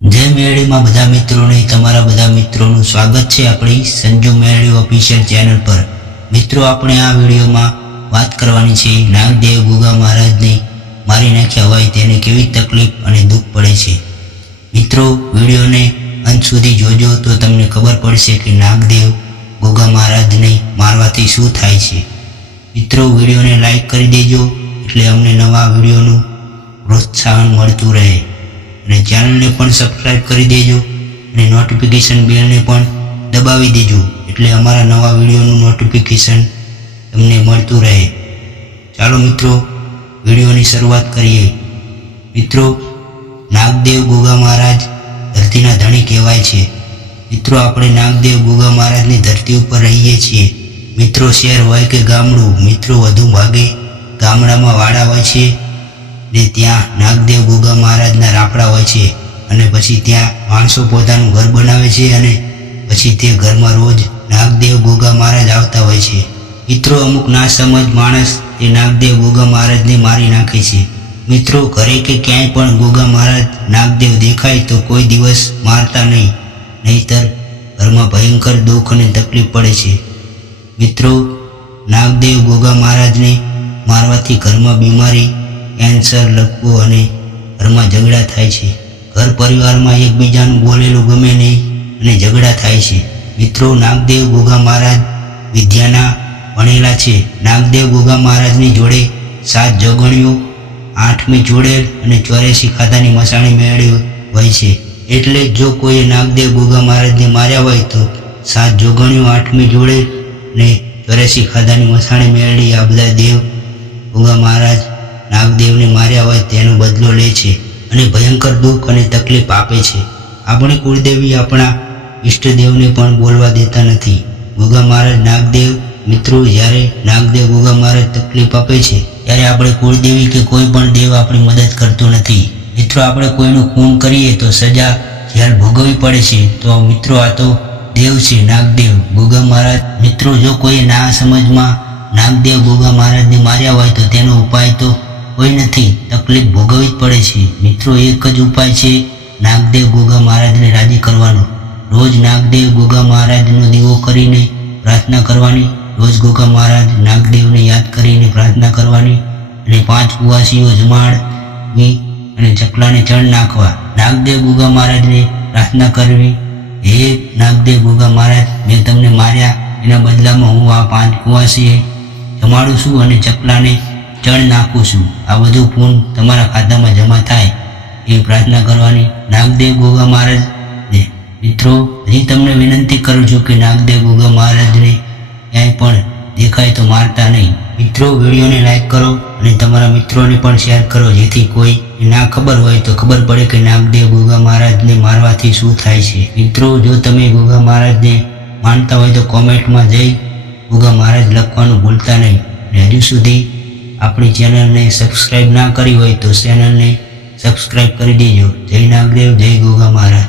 જય મેળીમાં બધા મિત્રોને, તમારા બધા મિત્રોનું સ્વાગત છે આપણી સંજુ મેળવી ઓફિશિયલ ચેનલ પર. મિત્રો, આપણે આ વિડીયોમાં વાત કરવાની છે નાગદેવ ગુગા મહારાજને મારી નાખ્યા હોય તેને કેવી તકલીફ અને દુઃખ પડે છે. મિત્રો, વિડીયોને અંત સુધી જોજો તો તમને ખબર પડશે કે નાગદેવ ગોગા મહારાજને મારવાથી શું થાય છે. મિત્રો, વિડીયોને લાઈક કરી દેજો એટલે અમને નવા વિડીયોનું પ્રોત્સાહન મળતું રહે. અને ચેનલને પણ સબસ્ક્રાઈબ કરી દેજો અને નોટિફિકેશન બેલને પણ દબાવી દેજો એટલે અમારા નવા વિડીયોનું નોટિફિકેશન તમને મળતું રહે. ચાલો મિત્રો વિડીયોની શરૂઆત કરીએ. મિત્રો, નાગદેવ ગોગા મહારાજ ધરતીના ધણી કહેવાય છે. મિત્રો, આપણે નાગદેવ ગોગા મહારાજની ધરતી ઉપર રહીએ છીએ. મિત્રો, શહેર હોય કે ગામડું, મિત્રો વધુ ભાગે ગામડામાં વાડા હોય છે. ને ત્યાં નાગદેવ ગોગા મહારાજના રાપડા હોય છે અને પછી ત્યાં માણસો પોતાનું ઘર બનાવે છે અને પછી તે ઘરમાં રોજ નાગદેવ ગોગા મહારાજ આવતા હોય છે. મિત્રો, અમુક ના સમજ માણસ એ નાગદેવ ગોગા મહારાજને મારી નાખે છે. મિત્રો, ઘરે કે ક્યાંય પણ ગોગા મહારાજ નાગદેવ દેખાય તો કોઈ દિવસ મારતા નહીં, નહીતર ઘરમાં ભયંકર દુઃખ અને તકલીફ પડે છે. મિત્રો, નાગદેવ ગોગા મહારાજને મારવાથી ઘરમાં બીમારી કેન્સર લકવો અને ઘરમાં ઝઘડા થાય છે. ઘર પરિવારમાં એકબીજાનું બોલેલું ગમે નહીં અને ઝઘડા થાય છે. મિત્રો, નાગદેવ ગોગા મહારાજ વિદ્યાના ભણેલા છે. નાગદેવ ગોગા મહારાજની જોડે સાત જોગણીઓ, આઠમી જોડેલ અને ચોર્યાસી ખાતાની મસાણી મેળવી હોય છે. એટલે જ કોઈએ નાગદેવ ગોગા મહારાજને માર્યા હોય તો સાત જોગણીઓ, આઠમી જોડેલ અને ચોર્યાસી ખાતાની મસાણી મેળવી આ બધા દેવ ગોગા મહારાજ નાગદેવને માર્યા હોય તેનો બદલો લે છે અને ભયંકર દુઃખ અને તકલીફ આપે છે. આપણી કુળદેવી આપણા ઈષ્ટદેવને પણ બોલવા દેતા નથી. ગોગા મહારાજ નાગદેવ, મિત્રો, જ્યારે નાગદેવ ગોગા મહારાજ તકલીફ આપે છે, ત્યારે આપણે કુળદેવી કે કોઈ પણ દેવ આપણી મદદ કરતો નથી. મિત્રો, આપણે કોઈનું ખૂન કરીએ તો સજા જ્યારે ભોગવવી પડે છે, તો મિત્રો, આ તો દેવ છે, નાગદેવ. ગોગા મહારાજ, મિત્રો, જો કોઈ ના સમજમાં નાગદેવ ગોગા મહારાજને માર્યા હોય તો તેનો ઉપાય તો કોઈ નથી, તકલીફ ભોગવવી જ પડે છે. મિત્રો, એક જ ઉપાય છે નાગદેવ ગોગા મહારાજને રાજી કરવાનો. રોજ નાગદેવ ગોગા મહારાજનો દીવો કરીને પ્રાર્થના કરવાની, રોજ ગોગા મહારાજ નાગદેવને યાદ કરીને પ્રાર્થના કરવાની અને પાંચ કુવાસીઓ જમાડવી અને ચકલાને ચણ નાખવા. નાગદેવ ગોગા મહારાજને પ્રાર્થના કરવી. હે નાગદેવ ગોગા મહારાજ, મેં તમને માર્યા. એના બદલામાં હું આ પાંચ કુવાસીએ જમાડું છું અને ચકલાને ચણ નાખું છું. આ બધું પૂન તમારા ખાતામાં જમા થાય એવી પ્રાર્થના કરવાની નાગદેવ ગોગા મહારાજને મિત્રો, હજી તમને વિનંતી કરું છું કે નાગદેવ ગોગા મહારાજને ક્યાંય પણ દેખાય તો મારતા નહીં. મિત્રો, વિડીયોને લાઈક કરો અને તમારા મિત્રોને પણ શેર કરો, જેથી કોઈ ના ખબર હોય તો ખબર પડે કે નાગદેવ ગોગા મહારાજને મારવાથી શું થાય છે. મિત્રો, જો તમે ગોગા મહારાજને માનતા હોય તો કોમેન્ટમાં જઈ ગોગા મહારાજ લખવાનું ભૂલતા નહીં. અને હજુ સુધી આપણી ચેનલને સબસ્ક્રાઈબ ના કરી હોય તો ચેનલને સબસ્ક્રાઈબ કરી દેજો. જય નાગદેવ, જય ગોગા મહારાજ.